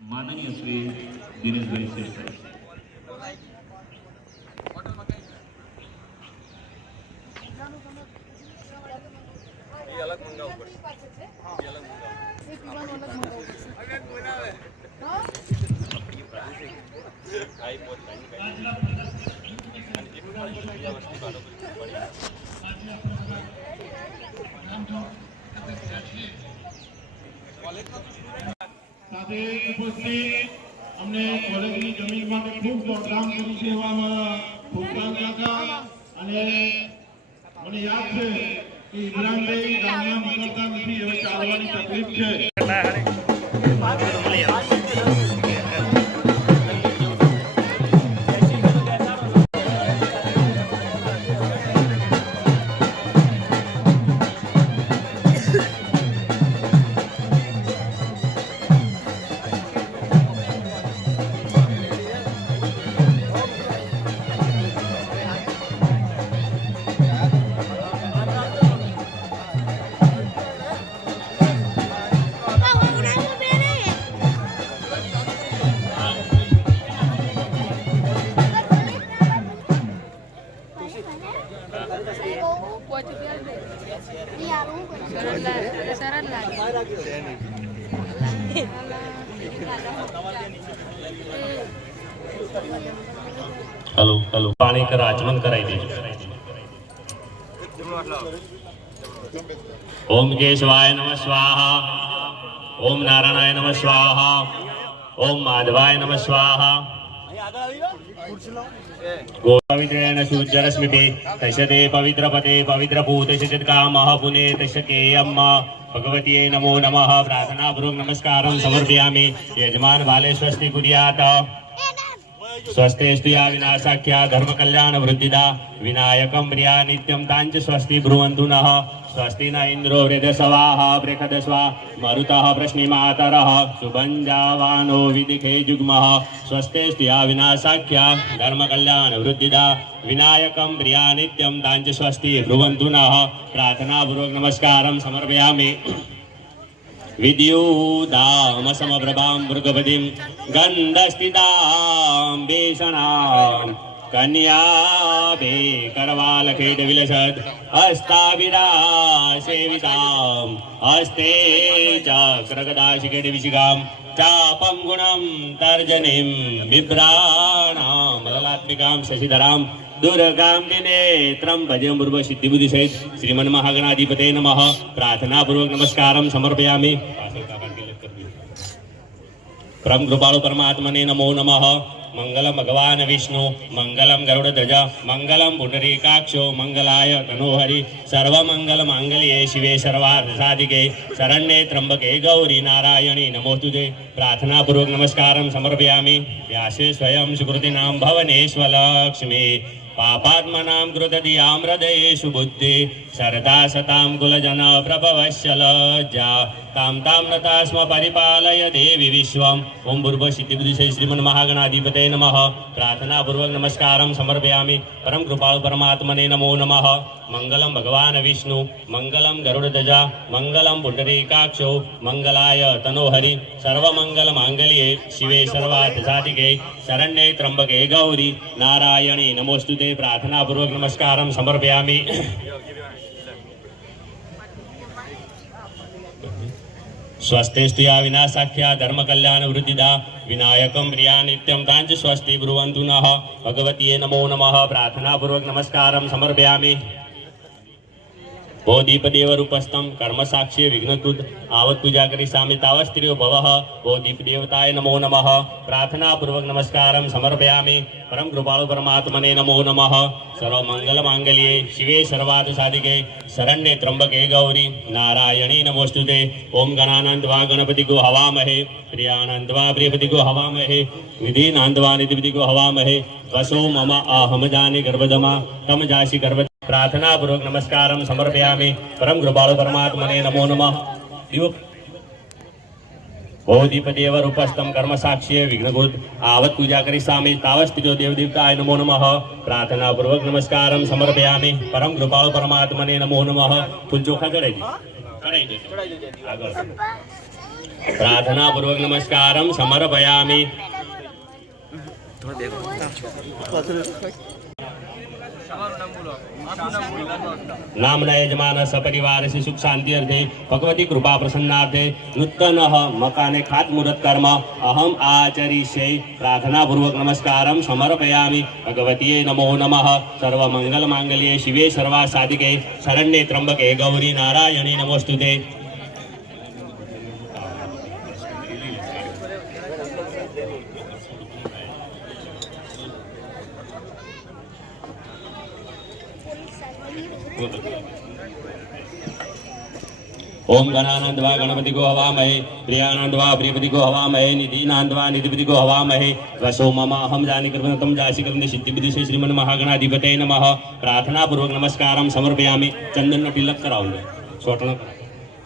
માનનીય શ્રી દિનેશભાઈ શેઠ. સાથે ઉપસ્થિત અમને કોલેજની જમીન માટે ખૂબ પ્રોગ્રામ કર્યું છે એવામાં પ્રોગ્રામ હતા અને મને યાદ છે કે ઇબ્રાહીમભાઈ ગામના નીકળતા નથી હવે ચાલવાની તકલીફ છે. हेलो हेलो पानी कर आचमन कराई दीजिए. ओम केशवाय नमः स्वाहा. ओम नारायणाय नमः स्वाहा. ओम माधवाय नमः स्वाहा. गोपवित्रेण शुद्धरश्मिभिः तस्यते पवित्रपते पवित्रभूतस्य कामः पुनेतस्य केयम् भगवत्यै नमो नमः. प्रार्थनापूर्वक नमस्कारं समर्पयामि. यजमान बाले स्वस्ति कुर्यात्. स्वस्तेस्तु या विनाशाख्या धर्म कल्याण वृद्धिदा विनायकं प्रिया नित्यं तांच स्वस्ति ब्रुवन्तु नः. स्वस्ति न इंद्रो वृद्धसवाः बृहदस्वा मरुतः प्रश्निमातरः सुभञ्जावानो विदिखे जुग्मः. स्वस्तेस्तु या विनाशाख्या धर्म कल्याण वृद्धिदा विनायकं प्रिया नित्यं तांच स्वस्ति ब्रुवन्तु नः. प्रार्थनापूर्वक नमस्कारं समर्पयामि. विद्युदाम समप्रभां मृगपतिं गन्धस्थितां भीषणां कन्याभे करवालखेट विलसत् हस्ताभिरासेवितां हस्ते चक्रगदाशिखेट विशिखां चापं गुणं तर्जनीं बिभ्राणां बलात्मिकां शशिधरां दुर्गां दिनेत्रं भजे मुर्व सिद्धिबुद्धि सहित श्रीमन महागणाधिपते नमः. प्रार्थना पूर्वक नमस्कारं समर्पयामि. परम कृपालु परमात्मने नमो नमः. मंगलम भगवान विष्णु मंगलम गरुड़ध्वज मंगलम पुंडरीकाक्षो मंगलाय तनोहरि सर्वमंगल मांगल्ये शिवे सर्वार्थ साधिके शरण्ये त्र्यंबके गौरी नारायणी नमोस्तुते. प्रार्थना पूर्वक नमस्कारं समर्पयामि. व्यासे स्वयं सुकृतिनां भवनेश्वलक्ष्मी पापात्मनां कृतधियां हृदयेषु बुद्धि सरदा सतां कुलजन प्रभवस्य लज्जा तां तां नता स्म परिपालय देवी विश्वम्. ओम भूर्भुवः सिद्धिबुद्धिः श्रीमन् महागणाधिपते नमः. प्रार्थना पूर्वक नमस्कारं समर्पयामि. परम कृपालु परमात्मने नमो नमः. मंगलम भगवान विष्णु मंगलम गरुड़ध्वज मंगलम पुंडरीकाक्षो मंगलाय तनोहरि सर्वमंगल मांगल्ये शिवे सर्वार्थ साधिके शरण्ये त्र्यंबके गौरी नारायणी नमोस्तुते. प्रार्थना पूर्वक नमस्कारं समर्पयामि. स्वस्तेस्तु या विनाशाख्या धर्म कल्याण वृद्धिदा विनायकं प्रिया नित्यं तांच स्वस्ति ब्रुवन्तु नः. भगवत्यै नमो नमः. प्रार्थना पूर्वक नमस्कारं समर्पयामि. वो दीपदेव रूपस्थं कर्म साक्षी विघ्नकृत आवत पूजा करी सामी तावस्त्रियो भवः. वो दीपदेवताय नमो नमः. प्रार्थना पूर्वक नमस्कारं समर्पयामि. परम कृपालु परमात्मने नमो नमः. सर्वमंगल मांगल्ये शिवे सर्वार्थ साधिके शरण्ये त्र्यंबके गौरी नारायणी नमोस्तुते. ओम गणानंदवा गणपति को हवामहे प्रियानंदवा प्रियपति को हवामहे विधिनांदवा निधिपति को हवामहे वसो मम आहम जाने गर्भदमा तम जासी गर्भ. प्रार्थना पूर्वक नमस्कारं समर्पयामि. परम कृपालु परमात्मने नमो नमः. वो दीपदेव रूपस्थं कर्म साक्षी विघ्नकृत आवत पूजा करी सामी तावस्त्रियो देवदेवताय नमो नमः. प्रार्थना पूर्वक नमस्कारं समर्पयामि. परम कृपालु परमात्मने नमो नमः. फूल चोखा चढ़ाई प्रार्थनापूर्वक नमस्कारं समर्पयामि। नामना यजमान सपरिवार से सुख शांति अर्थे भगवती कृपा प्रसन्नार्थे नूतन मकाने खातमुहूर्त कर्म अहम आचरिष्ये। प्रार्थनापूर्वक नमस्कारं समर्पयामि। भगवतीये नमो नमः। सर्वमंगल मांगल्ये शिवे सर्वार्थ साधिके शरण्ये त्र्यंबके गौरी नारायणी नमोस्तुते। ओम गणानंदवा गणपति को हवामहे, प्रियानंदवा प्रियपति को हवामहे, निधिनांदवा निधिपति को हवामहे। वसो मम अहम जानि कर्म तम जासि कर्म सिद्धि विधि से श्रीमन महागणाधिपतये नमः। प्रार्थना पूर्वक नमस्कारं समर्पयामि। चंदन तिलक कराऊंगा, स्वर्ण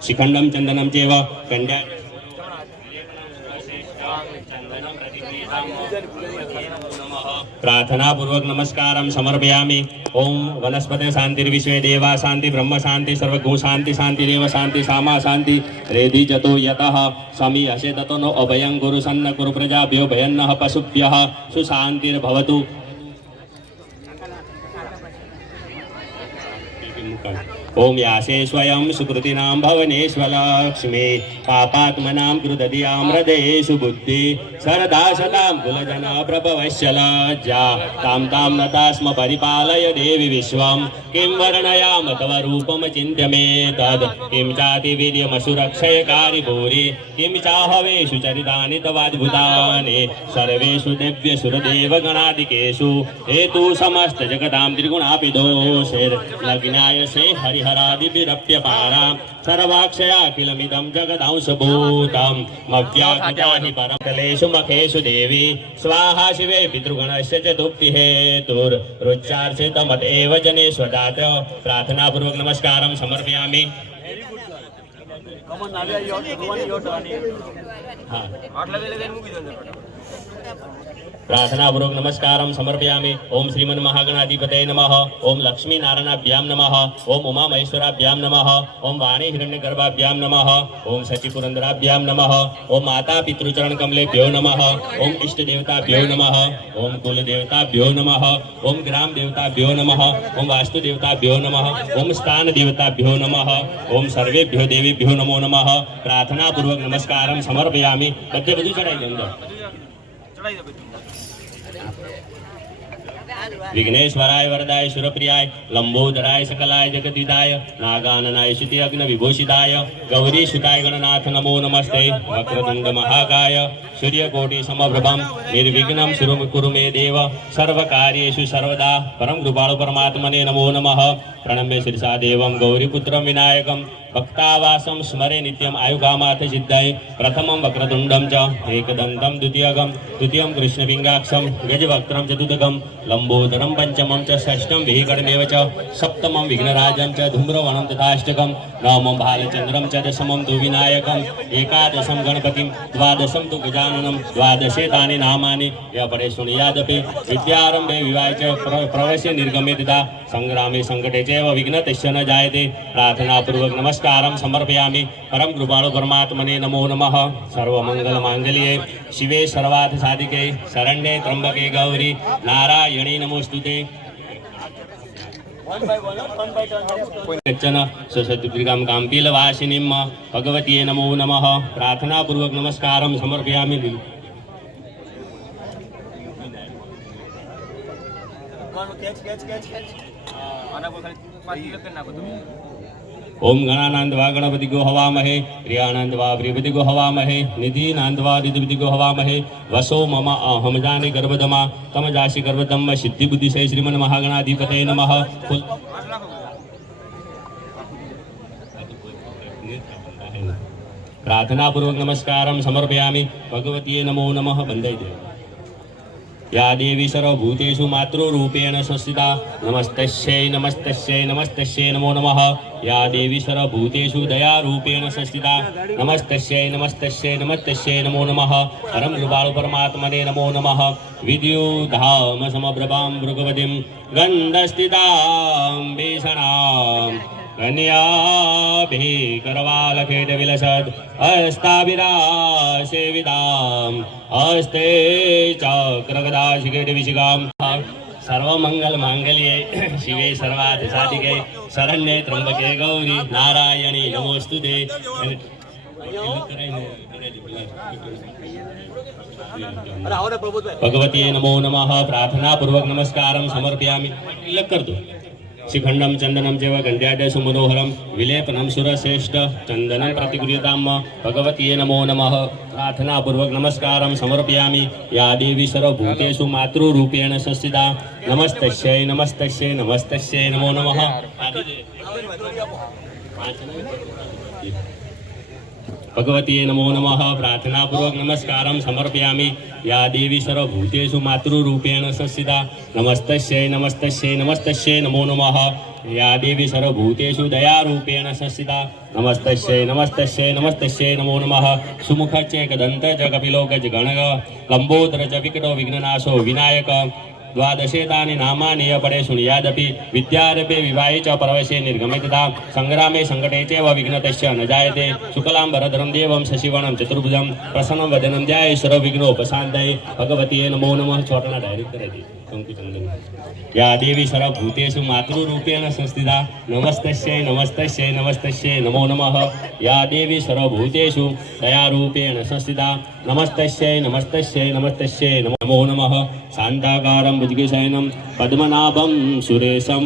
शिखंडम चंदनम चेव कंड्या प्रार्थना पूर्वक नमस्कारं समर्पयामि। ओम वनस्पति शांतिर्विश्वे देवा शांति ब्रह्म शांति सर्वगो शांति शांतिरेव शांति सामा शांति रेधि जतो यतः स्वामी हसे ततो नो अभयं गुरु सन्न कुरु प्रजाभ्यो भयन्नः पशुभ्यः सुशांतिर्भवतु। ओम यासे स्वयं सुकृतिनां भवनेश्वलक्ष्मी पापात्मनां कृतधियां हृदयेषु बुद्धि सरदा सदां कुलजना प्रभवस्य लज्जा तां तां नता स्म परिपालय देवि विश्वं किं वर्णयाम तव रूपं चिन्त्य मे तद् किं चाति वीर्यमसुरक्षयकारि भूरि किं चाहवेषु चरितानि तवाद्भुतानि सर्वेषु दिव्यसुरदेवगणादिकेषु हेतु समस्त जगतां त्रिगुणापि दोषैर्लग्नाय से हरिहरादिभिरप्यपारा सर्वाक्षयाखिलमिदं जगदांशभूतं मव्याकृतानि परतलेषु मखेषु देवी स्वाहा शिवे पितृगणस्य चतुक्ति हेतुरुच्चार्चितमतेव जने स्वदात। प्रार्थनापूर्वक नमस्कारं समर्पयामि। प्रार्थनापूर्वक नमस्कारं समर्पयामि। ओम श्रीमन महागणाधिपतये नमः। ओम लक्ष्मी नारायणाभ्यां नमः। ओम उमा महेश्वराभ्यां नमः। ओम वाणी हिरण्यगर्भाभ्यां नमः। ओम सचिपुरंदराभ्यां नमः। ओम माता पितृचरण कमलेभ्यो नमः। ओम इष्ट देवताभ्यो नमः। ओम कुल देवताभ्यो नमः। ओम ग्राम देवताभ्यो नमः। ओम वास्तु देवताभ्यो नमः। ओम स्थान देवताभ्यो नमः। ओम सर्वेभ्यो देवीभ्यो नमो नमः। प्रार्थनापूर्वक नमस्कारं समर्पयामि। बच्चे બધું ચડાઈ દો અંદર। विघ्नेश्वराय वरदाय सुरप्रियाय लंबोदराय सकलाय जगद्विदाय नागाननाय श्रुति अग्न विभूषिताय गौरी सुताय गणनाथ नमो नमस्ते। वक्रतुंड महाकाय सूर्यकोटि समप्रभं निर्विघ्नं कुरु मे देव सर्वकार्येषु सर्वदा। परम कृपाळु परमात्मने नमो नमः। प्रणम्य शिरसा देवं गौरीपुत्रं विनायकं भक्तावासं स्मरे नित्यं आयुकामार्थ सिद्धाय। प्रथमं वक्रतुण्डं च एकदन्तं द्वितीयं कृष्णपिङ्गाक्षं गजवक्त्रं चतुर्थकं लंबोदरं पंचमं च षष्ठं विहिकटमेव च सप्तमं विघ्नराजं च धूम्रवनं तथाष्टकं नवमं भालचन्द्रं च दशमं तु विनायकं एकादशं गणपतिं द्वादशं तु गजाननं द्वादशे तानि नामानि य परे शृणुयादपि विद्यारम्भे विवाहे च प्रवेशे निर्गमे तथा संग्रामे संकटे चैव विघ्नतस्य न जायते। प्रार्थनापूर्वक नमस्कारं समर्पयामि। परम कृपाळु परमात्मने नमो नमः। सर्वमंगलमांगल्ये शिवे सर्वार्थ साधिके शरण्ये त्र्यंबके गौरी नारायणी नमोस्तुते। सरस्वतीं काम्पीलवासिनीं भगवतीये नमो नमः। प्रार्थनापूर्वक नमस्कारं समर्पयामि। ओम गणानंदवा गणपति को हवामहे, प्रियानंदवा प्रियपति को हवामहे, निधिनांदवा निधिपति को हवामहे। वसो मम अहम जाने गर्भदमा तम जासि गर्भदम सिद्धि बुद्धि से श्रीमन महागणाधिपतये नमः। प्रार्थनापूर्वक नमस्कारं समर्पयामि। भगवतीये नमो नमः। वंदे देव। या देवी सर्वभूतेषु मातृरूपेण संस्थिता नमस्तस्यै नमस्तस्यै नमस्तस्यै नमो नमः। या देवी सर्वभूतेषु दयारूपेण संस्थिता नमस्तस्यै नमस्तस्यै नमस्तस्यै नमो नमः। परम कृपाळु परमात्मने नमो नमः। विद्युधाम समप्रभां भृगवतीं गन्धस्थितां भीषणां कन्याभिः करवालखेट विलसत् हस्ताभिरासेविताम् हस्ते चक्रगदाशिखेट विशिखाम् सर्वमंगल मांगल्ये शिवे सर्वार्थ साधिके शरण्ये त्र्यंबके गौरी नारायणी नमोस्तुते। भगवती नमो नमः प्रार्थना पूर्वक नमस्कारं समर्पयामि। तिलक कर दो। शिखंडम चंदनम चैव गंध्याढ्य सुमनोहरम विलेपनम सुरश्रेष्ठ चंदनं प्रतिगृह्यताम्। भगवती नमो नमः प्रार्थना पूर्वक नमस्कारं समर्पयामि। या देवी सर्वभूतेषु मातृरूपेण संस्थिता नमस्तस्यै नमस्तस्यै नमस्तस्यै नमो नमः। भगवती नमो नमः प्रार्थना पूर्वक नमस्कारं समर्पयामि। या देवी सर्वभूतेषु मातृरूपेण संस्थिता नमस्तस्यै नमस्तस्यै नमस्तस्यै नमो नमः। या देवी सर्वभूतेषु दयारूपेण संस्थिता नमस्तस्यै नमस्तस्यै नमस्तस्यै नमो नमः। सुमुख च एकदन्त च कपिलो गजगणः लंबोदर च विकटो विघ्ननाशो विनायक द्वादशेतानि नामानि अपरे शृणुयादपि विद्यारम्भे विवाहे च परवशे निर्गमे तथा संग्रामे संकटे चैव विघ्नतस्य न जायते। शुक्लाम्बरधरं देवं शशिवर्णं चतुर्भुजं प्रसन्नं वदनं ध्याये सर्वविघ्नोपशान्तये। भगवती नमो नमः। छोटना डायरेक्ट करायची कंकुचंदन। या देवी सर्वभूतेषु मातृरूपेण संस्थिता नमस्तस्यै नमस्तस्यै नमस्तस्यै नमो नमः। या देवी सर्वभूतेषु दयारूपेण संस्थिता नमस्तस्यै नमस्तस्यै नमस्तस्यै नमो नमः। शान्ताकारं भुजगशयनं पद्मनाभं सुरेशं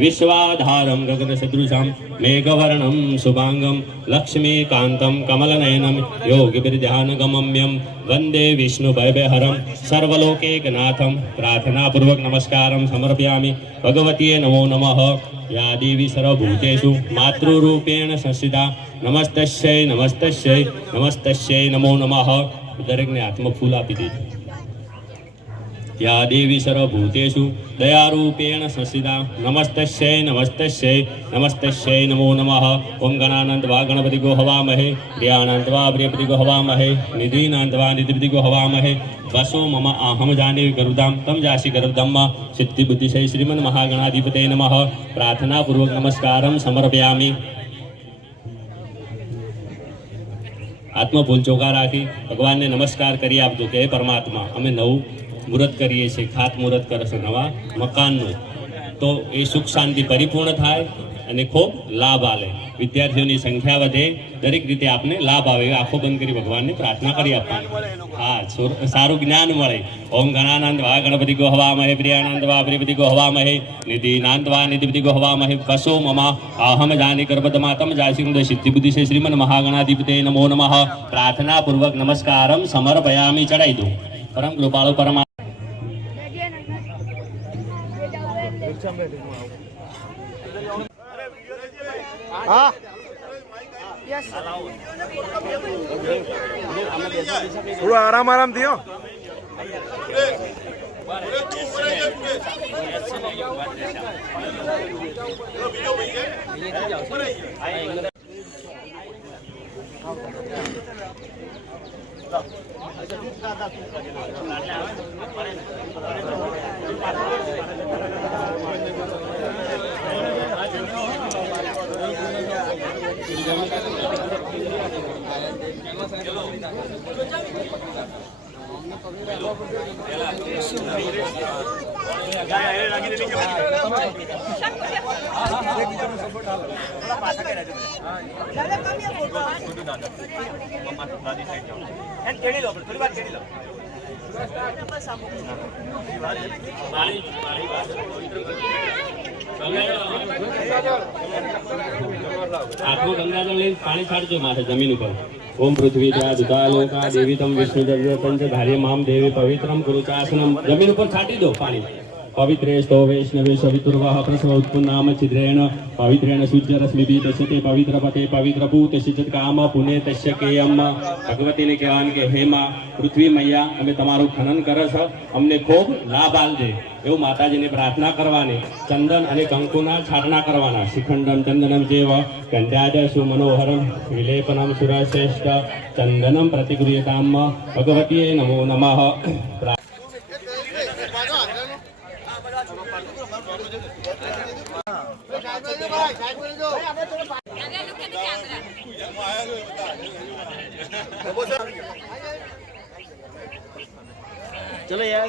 विश्वाधारं गगनसदृशं मेघवर्णं शुभांगं लक्ष्मीकान्तं कमलनयनं योगिभिर्ध्यानगमम्यं वन्दे विष्णुभयहरं सर्वलोकैकनाथं। प्रार्थना पूर्वक नमस्कारं समर्पयामि। भगवती नमो नमः। या देवी सर्वभूतेषु मातृरूपेण संस्थिता नमस्तस्यै नमस्तस्यै नमस्तस्यै नमो नमः। दरेकने हाथમાં ફૂલ આપી દેજો। या देवी सर्वभूतेषु दयारूपेण संस्थिता नमस्तस्यै नमस्तस्यै नमस्तस्यै नमो नमः। ओम गणानंदवा गणपति को हवामहे प्रियानंदवा प्रियपति को हवामहे निधिनंदवा निधिपति को हवामहे वसो मम आहम जाने गरुदाम तम जासी गरुदम्म सिद्धि बुद्धिशय श्रीमन महागणाधिपते नमः। प्रार्थना पूर्वक नमस्कारं समर्पयामि। आत्मफूल चौका राखी भगवान ने नमस्कार करी आपतो के परमात्मा अमे नवुं मुहूर्त करीए छीए। खात मुहूर्त करशो नवा मकानનું तो એ સુખ શાંતિ પરિપૂર્ણ થાય અને ખૂબ લાભ આલે। વિદ્યાર્થીઓની સંખ્યા વધે દરેક રીતે આપને લાભ આવે। આંખો બંધ કરી ભગવાનને પ્રાર્થના કરી આપવાની। હા સારું જ્ઞાન મળે। ઓમ ગણાનંદ વા ગણપતિ ગો હવામહે પ્રિયાનંદ વા પ્રિયપતિ ગો હવામહે નિધિનાંદ વા નિધિપતિ ગો હવામહે વસો મમ અહમ જાની ગર્ભદમાતમ જાસિંદ સિદ્ધિ બુદ્ધિ શ્રીમન મહાગણાધિપતે નમો નમઃ। प्रार्थना पूर्वक नमस्कारं समर्पयामि। चढ़ाई दो। परम कृपालु परम थोड़ा आराम आराम दियो। आखो गंगाजल लઈને પાણી છાડજો માથે જમીન ઉપર। ओम पृथ्वी दुतालोका देवी तम विष्णु पंच धार्य माम देवी पवित्रम कुरुचासनम जमीन पर छाटी दो पानी। पवित्रेस्तो वैष्णवे सवितुर्वः प्रसव उत्पन्नाम छिद्रेण पवित्रेण सूर्य रश्मिभिः दश्यते पवित्र पते पवित्र भूत सिजत काम पुण्य तस्य केयम। भगवती ने कहेवान के हे मां पृथ्वी मैया अमे तमाરું ખનન કરે છે અમને ખૂબ લાભ આલજે એવું માતાજીને પ્રાર્થના કરવાની। ચંદન અને કંકુના છાટણા કરવાના। શિખંડમ ચંદનમ ચેવ ગંધ્યાદ સુમનોહરમ વિલેપનમ સુરશ્રેષ્ઠ ચંદનમ प्रतिगृह्यताम्। भगवती नमो नमः। चलो यार